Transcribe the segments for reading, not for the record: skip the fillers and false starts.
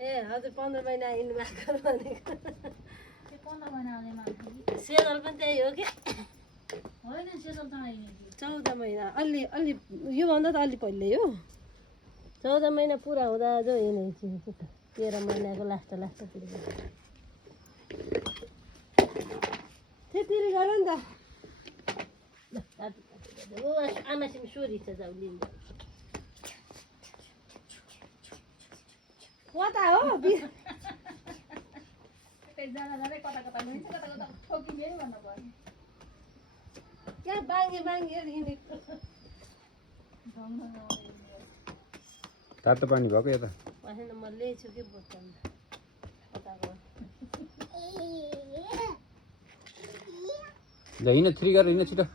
ए हजुर 15 महिना आइनु भएको भनेको 15 महिना आउने मान्छे सेजल पनि त्यही हो कि होइन सेजल त आइने 14 महिना अलि योभन्दा त अलि पहिले हो 14 महिना पुरा हुँदा जो हिँड्ने 13 महिनाको लास्टतिर त्यतिले गर नि त ओ आमासँग सोरी छ जाउ लिनु कता हो जाँदा कता कता गइन्छ कता कता ठोकिने भन्नु पर्यो क्या बाङ्गे हिँडेको तातो पानी भएको यता होइन म ल्याइछु कि बोतलमा कताको ल हिँड 3 गरेर हिँड छिटो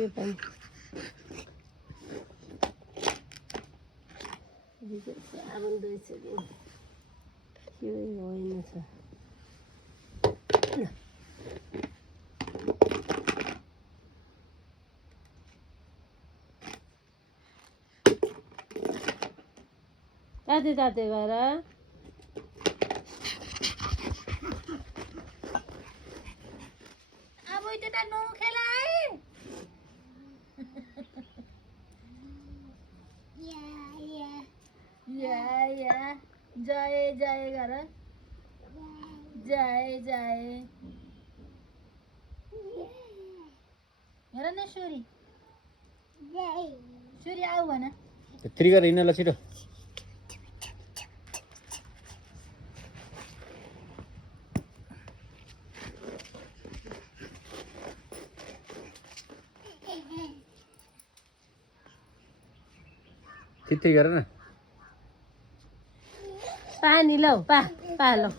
यो पनि साबुन धोइसक्यो के होइन छ ताते गएर अब त्यता नौ खेलाए या जय गर जय हेर न सूरी आऊ भन 3 गरेर हिँड ल छिटो चित्ती गर न पानी लौ पा लौ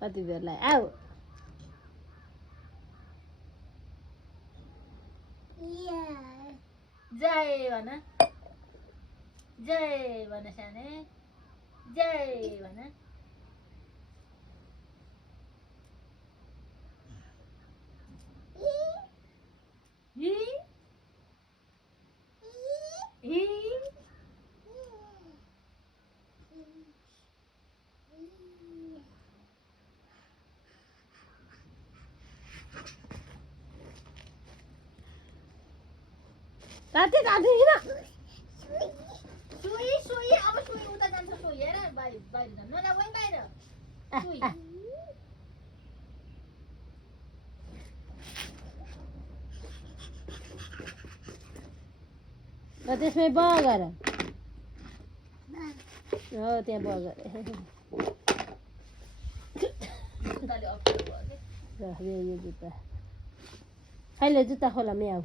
कति बेरलाई आऊ जय भन साने जय भन ताते हिँड सुई अब सुई उता जान्छ सुई हेर बाहिर जान्छ नजा वही बाहिर सुई र त्यसमै बग गर हो त्यहाँ बग गर जुत्ताले अप्ठ्यारो भयो यो जुत्ता अहिले जुत्ता खोला म्याउ